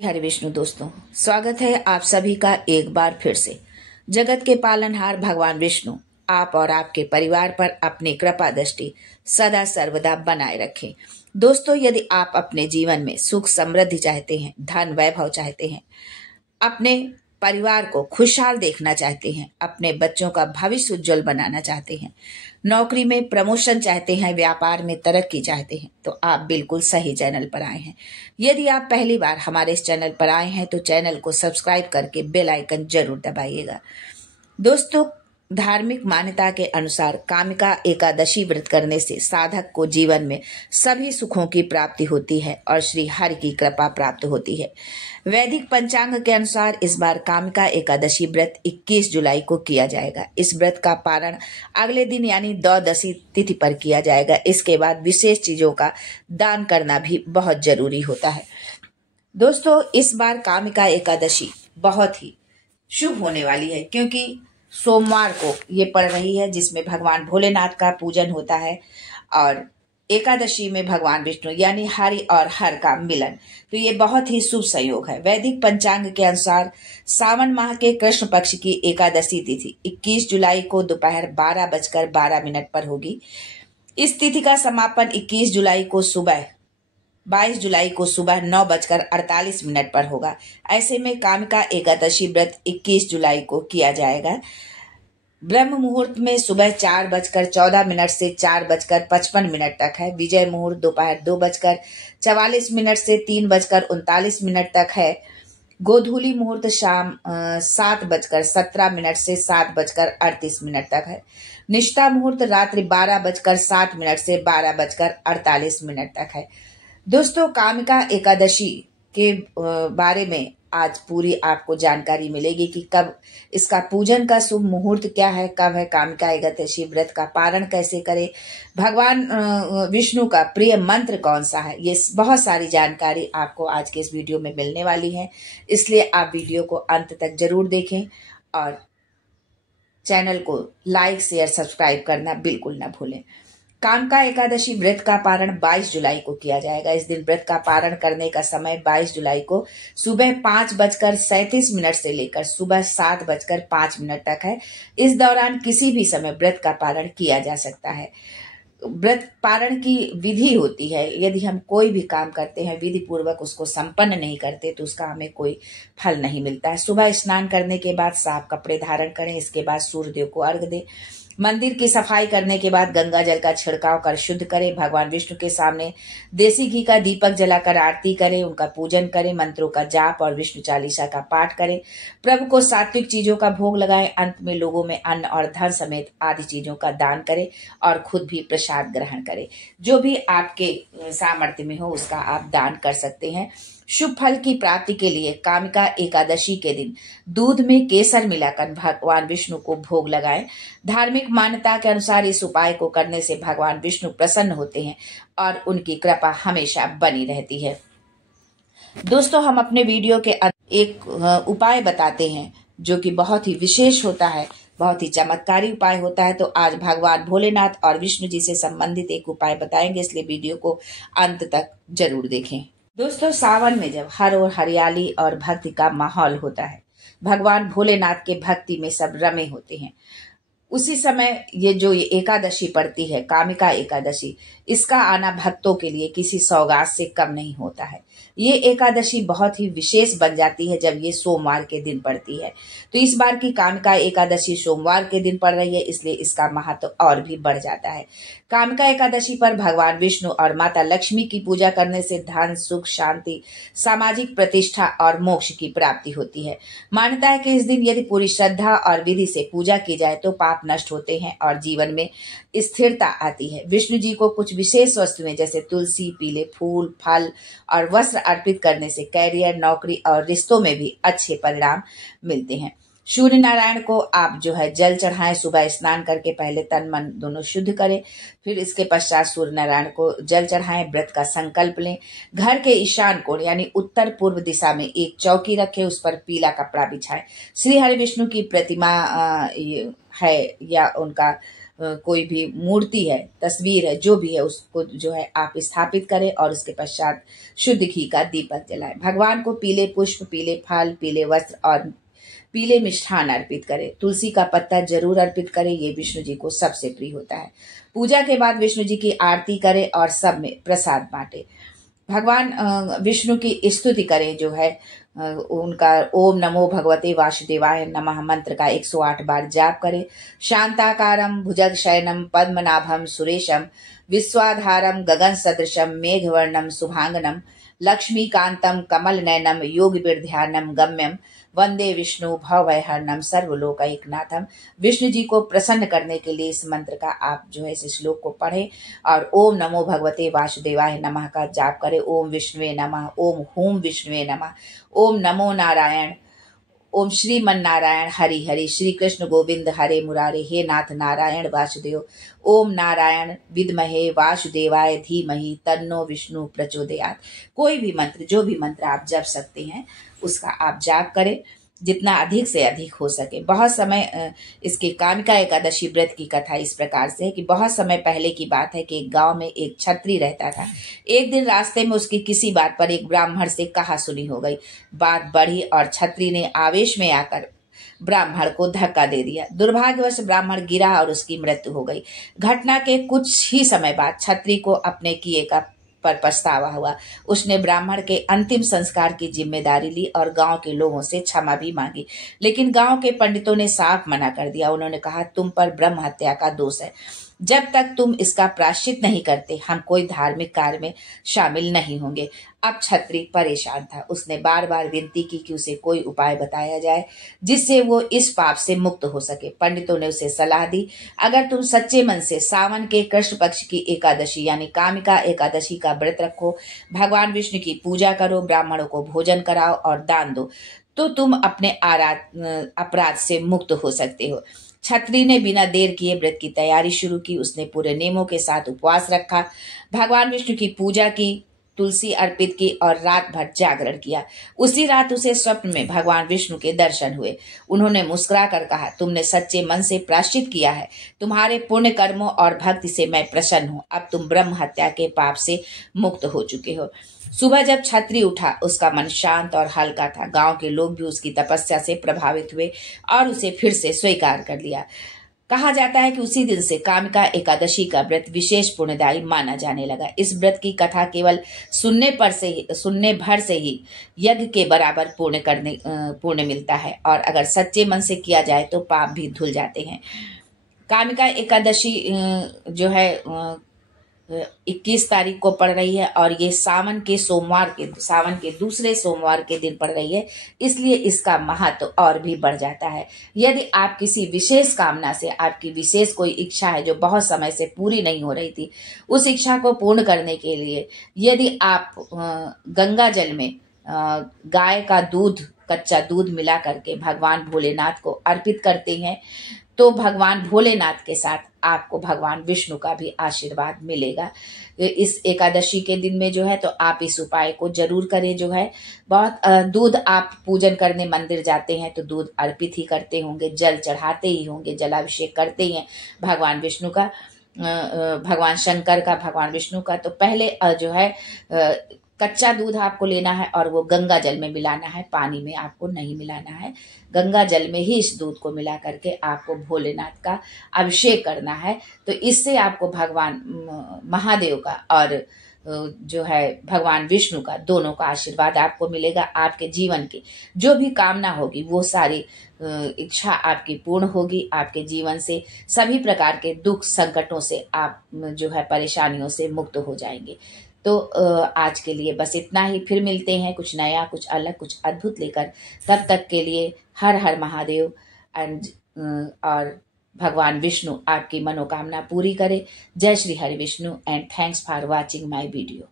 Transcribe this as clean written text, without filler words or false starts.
हरे विष्णु दोस्तों, स्वागत है आप सभी का एक बार फिर से। जगत के पालनहार भगवान विष्णु आप और आपके परिवार पर अपनी कृपा दृष्टि सदा सर्वदा बनाए रखें। दोस्तों, यदि आप अपने जीवन में सुख समृद्धि चाहते हैं, धन वैभव चाहते हैं, अपने परिवार को खुशहाल देखना चाहते हैं, अपने बच्चों का भविष्य उज्जवल बनाना चाहते हैं, नौकरी में प्रमोशन चाहते हैं, व्यापार में तरक्की चाहते हैं, तो आप बिल्कुल सही चैनल पर आए हैं। यदि आप पहली बार हमारे इस चैनल पर आए हैं तो चैनल को सब्सक्राइब करके बेल आइकन जरूर दबाइएगा। दोस्तों, धार्मिक मान्यता के अनुसार कामिका एकादशी व्रत करने से साधक को जीवन में सभी सुखों की प्राप्ति होती है और श्री हरि की कृपा प्राप्त होती है। वैदिक पंचांग के अनुसार इस बार कामिका एकादशी व्रत 21 जुलाई को किया जाएगा। इस व्रत का पारण अगले दिन यानी द्वादशी तिथि पर किया जाएगा। इसके बाद विशेष चीजों का दान करना भी बहुत जरूरी होता है। दोस्तों, इस बार कामिका एकादशी बहुत ही शुभ होने वाली है, क्योंकि सोमवार को ये पड़ रही है, जिसमें भगवान भोलेनाथ का पूजन होता है और एकादशी में भगवान विष्णु यानी हरि और हर का मिलन। तो ये बहुत ही शुभ संयोग है। वैदिक पंचांग के अनुसार सावन माह के कृष्ण पक्ष की एकादशी तिथि 21 जुलाई को दोपहर 12:12 पर होगी। इस तिथि का समापन 22 जुलाई को सुबह 9:48 पर होगा। ऐसे में कामिका एकादशी व्रत 21 जुलाई को किया जाएगा। ब्रह्म मुहूर्त में सुबह 4:14 से 4:55 तक है। विजय मुहूर्त दोपहर 2:44 से 3:39 तक है। गोधूली मुहूर्त शाम 7:17 से 7:38 तक है। निष्ठा मुहूर्त रात्रि 12:07 से 12:48 तक है। दोस्तों, कामिका एकादशी के बारे में आज पूरी आपको जानकारी मिलेगी कि कब इसका पूजन का शुभ मुहूर्त क्या है, कब है कामिका एकादशी व्रत का पारण कैसे करें, भगवान विष्णु का प्रिय मंत्र कौन सा है। ये बहुत सारी जानकारी आपको आज के इस वीडियो में मिलने वाली है, इसलिए आप वीडियो को अंत तक जरूर देखें और चैनल को लाइक शेयर सब्सक्राइब करना बिल्कुल ना भूलें। कामिका एकादशी व्रत का पारण 22 जुलाई को किया जाएगा। इस दिन व्रत का पारण करने का समय 22 जुलाई को सुबह 5:37 से लेकर सुबह 7:05 तक है। इस दौरान किसी भी समय व्रत का पारण किया जा सकता है। व्रत पारण की विधि होती है। यदि हम कोई भी काम करते हैं, विधि पूर्वक उसको संपन्न नहीं करते तो उसका हमें कोई फल नहीं मिलता है। सुबह स्नान करने के बाद साफ कपड़े धारण करें। इसके बाद सूर्यदेव को अर्घ्य दें। मंदिर की सफाई करने के बाद गंगा जल का छिड़काव कर शुद्ध करें। भगवान विष्णु के सामने देसी घी का दीपक जलाकर आरती करें, उनका पूजन करें, मंत्रों का जाप और विष्णु चालीसा का पाठ करें। प्रभु को सात्विक चीजों का भोग लगाएं। अंत में लोगों में अन्न और धन समेत आदि चीजों का दान करें और खुद भी प्रसाद ग्रहण करें। जो भी आपके सामर्थ्य में हो उसका आप दान कर सकते हैं। शुभ फल की प्राप्ति के लिए कामिका एकादशी के दिन दूध में केसर मिलाकर भगवान विष्णु को भोग लगाएं। धार्मिक मान्यता के अनुसार इस उपाय को करने से भगवान विष्णु प्रसन्न होते हैं और उनकी कृपा हमेशा बनी रहती है। दोस्तों, हम अपने वीडियो के एक उपाय बताते हैं जो कि बहुत ही विशेष होता है, बहुत ही चमत्कारी उपाय होता है। तो आज भगवान भोलेनाथ और विष्णु जी से संबंधित एक उपाय बताएंगे, इसलिए वीडियो को अंत तक जरूर देखें। दोस्तों, सावन में जब हर ओर हरियाली और भक्ति का माहौल होता है, भगवान भोलेनाथ के भक्ति में सब रमे होते हैं, उसी समय ये एकादशी पड़ती है, कामिका एकादशी, इसका आना भक्तों के लिए किसी सौगात से कम नहीं होता है। ये एकादशी बहुत ही विशेष बन जाती है जब ये सोमवार के दिन पड़ती है। तो इस बार की कामिका एकादशी सोमवार के दिन पड़ रही है, इसलिए इसका महत्व और भी बढ़ जाता है। कामिका एकादशी पर भगवान विष्णु और माता लक्ष्मी की पूजा करने से धन, सुख, शांति, सामाजिक प्रतिष्ठा और मोक्ष की प्राप्ति होती है। मान्यता है कि इस दिन यदि पूरी श्रद्धा और विधि से पूजा की जाए तो पाप नष्ट होते हैं और जीवन में स्थिरता आती है। विष्णु जी को कुछ विशेष वस्तुएं जैसे तुलसी, पीले फूल, फल और वस्त्र अर्पित करने से कैरियर, नौकरी और रिश्तों में भी अच्छे परिणाम मिलते हैं। सूर्य नारायण को आप जल चढ़ाएं। सुबह स्नान करके पहले तन मन दोनों शुद्ध करें, फिर इसके पश्चात सूर्य नारायण को जल चढ़ाएं। व्रत का संकल्प लें। घर के ईशान कोण यानी उत्तर पूर्व दिशा में एक चौकी रखें, उस पर पीला कपड़ा बिछाएं। श्री हरि विष्णु की प्रतिमा है या उनका कोई भी मूर्ति है, तस्वीर है, जो भी है, उसको जो है आप स्थापित करें और उसके पश्चात शुद्ध घी का दीपक जलाएं। भगवान को पीले पुष्प, पीले फल, पीले वस्त्र और पीले मिष्ठान अर्पित करें। तुलसी का पत्ता जरूर अर्पित करें, ये विष्णु जी को सबसे प्रिय होता है। पूजा के बाद विष्णु जी की आरती करें और सब में प्रसाद बांटे। भगवान विष्णु की स्तुति करें, जो है उनका ओम नमो भगवते वासुदेवाय नमः मंत्र का 108 बार जाप करें। शांताकारं भुजग शयनम पद्मनाभम सुरेशम विश्वाधारम गगन सदृशम मेघवर्णम शुभांगनम लक्ष्मीकांतम कमल नयनम योग ध्यानम गम्यम वंदे विष्णु भवभयहरणम सर्वलोकैकनाथम। विष्णु जी को प्रसन्न करने के लिए इस मंत्र का आप जो है इस श्लोक को पढ़ें और ओम नमो भगवते वासुदेवाय नमः का जाप करें। ओम विष्णुवे नमः, ओम हूम विष्णुवे नमः, ओम नमो नारायण, ओम श्रीमन नारायण हरि हरि, श्री कृष्ण गोविंद हरे मुरारे, हे नाथ नारायण वासुदेव, ओम नारायण विद्महे वासुदेवाय धीमहि तन्नो विष्णु प्रचोदयात्। कोई भी मंत्र, जो भी मंत्र आप जप सकते हैं उसका आप जाप करें, जितना अधिक से अधिक हो सके। बहुत समय इसकी कामिका एकादशी व्रत की कथा इस प्रकार से है कि बहुत समय पहले की बात है कि एक गांव में एक छत्री रहता था। एक दिन रास्ते में उसकी किसी बात पर एक ब्राह्मण से कहा सुनी हो गई। बात बढ़ी और छत्री ने आवेश में आकर ब्राह्मण को धक्का दे दिया। दुर्भाग्यवश ब्राह्मण गिरा और उसकी मृत्यु हो गई। घटना के कुछ ही समय बाद छत्री को अपने किए का पर पछतावा हुआ। उसने ब्राह्मण के अंतिम संस्कार की जिम्मेदारी ली और गांव के लोगों से क्षमा भी मांगी, लेकिन गांव के पंडितों ने साफ मना कर दिया। उन्होंने कहा, तुम पर ब्रह्म हत्या का दोष है, जब तक तुम इसका प्रायश्चित नहीं करते हम कोई धार्मिक कार्य में शामिल नहीं होंगे। अब छत्री परेशान था। उसने बार बार विनती की कि उसे कोई उपाय बताया जाए जिससे वो इस पाप से मुक्त हो सके। पंडितों ने उसे सलाह दी, अगर तुम सच्चे मन से सावन के कृष्ण पक्ष की एकादशी यानी कामिका एकादशी का व्रत रखो, भगवान विष्णु की पूजा करो, ब्राह्मणों को भोजन कराओ और दान दो, तो तुम अपने अपराध से मुक्त हो सकते हो। छत्री ने बिना देर किए व्रत की तैयारी शुरू की। उसने पूरे नियमों के साथ उपवास रखा, भगवान विष्णु की पूजा की, तुलसी अर्पित की और रात भर जागरण किया। उसी रात उसे स्वप्न में भगवान विष्णु के दर्शन हुए। उन्होंने मुस्कुरा कर कहा, तुमने सच्चे मन से प्रायश्चित किया है, तुम्हारे पुण्य कर्मों और भक्ति से मैं प्रसन्न हूँ। अब तुम ब्रह्म हत्या के पाप से मुक्त हो चुके हो। सुबह जब छत्री उठा उसका मन शांत और हल्का था। गांव के लोग भी उसकी तपस्या से प्रभावित हुए और उसे फिर से स्वीकार कर लिया। कहा जाता है कि उसी दिन से कामिका एकादशी का व्रत विशेष पुण्यदायी माना जाने लगा। इस व्रत की कथा केवल सुनने भर से ही यज्ञ के बराबर पुण्य मिलता है और अगर सच्चे मन से किया जाए तो पाप भी धुल जाते हैं। कामिका एकादशी जो है 21 तारीख को पड़ रही है और ये सावन के दूसरे सोमवार के दिन पड़ रही है, इसलिए इसका महत्व और भी बढ़ जाता है। यदि आप किसी विशेष कामना से, आपकी विशेष कोई इच्छा है जो बहुत समय से पूरी नहीं हो रही थी, उस इच्छा को पूर्ण करने के लिए यदि आप गंगा जल में गाय का दूध, कच्चा दूध मिला करके भगवान भोलेनाथ को अर्पित करते हैं तो भगवान भोलेनाथ के साथ आपको भगवान विष्णु का भी आशीर्वाद मिलेगा। इस एकादशी के दिन में जो है तो आप इस उपाय को जरूर करें। जो है बहुत दूध, आप पूजन करने मंदिर जाते हैं तो दूध अर्पित ही करते होंगे, जल चढ़ाते ही होंगे, जलाभिषेक करते ही हैं भगवान विष्णु का, भगवान शंकर का, भगवान विष्णु का। तो पहले जो है कच्चा दूध आपको लेना है और वो गंगा जल में मिलाना है, पानी में आपको नहीं मिलाना है। गंगा जल में ही इस दूध को मिला करके आपको भोलेनाथ का अभिषेक करना है। तो इससे आपको भगवान महादेव का और जो है भगवान विष्णु का, दोनों का आशीर्वाद आपको मिलेगा। आपके जीवन की जो भी कामना होगी वो सारी इच्छा आपकी पूर्ण होगी। आपके जीवन से सभी प्रकार के दुख संकटों से आप जो है परेशानियों से मुक्त हो जाएंगे। तो आज के लिए बस इतना ही। फिर मिलते हैं कुछ नया, कुछ अलग, कुछ अद्भुत लेकर। तब तक के लिए हर हर महादेव और भगवान विष्णु आपकी मनोकामना पूरी करे। जय Shri Hari Vishnu and thanks for watching my video.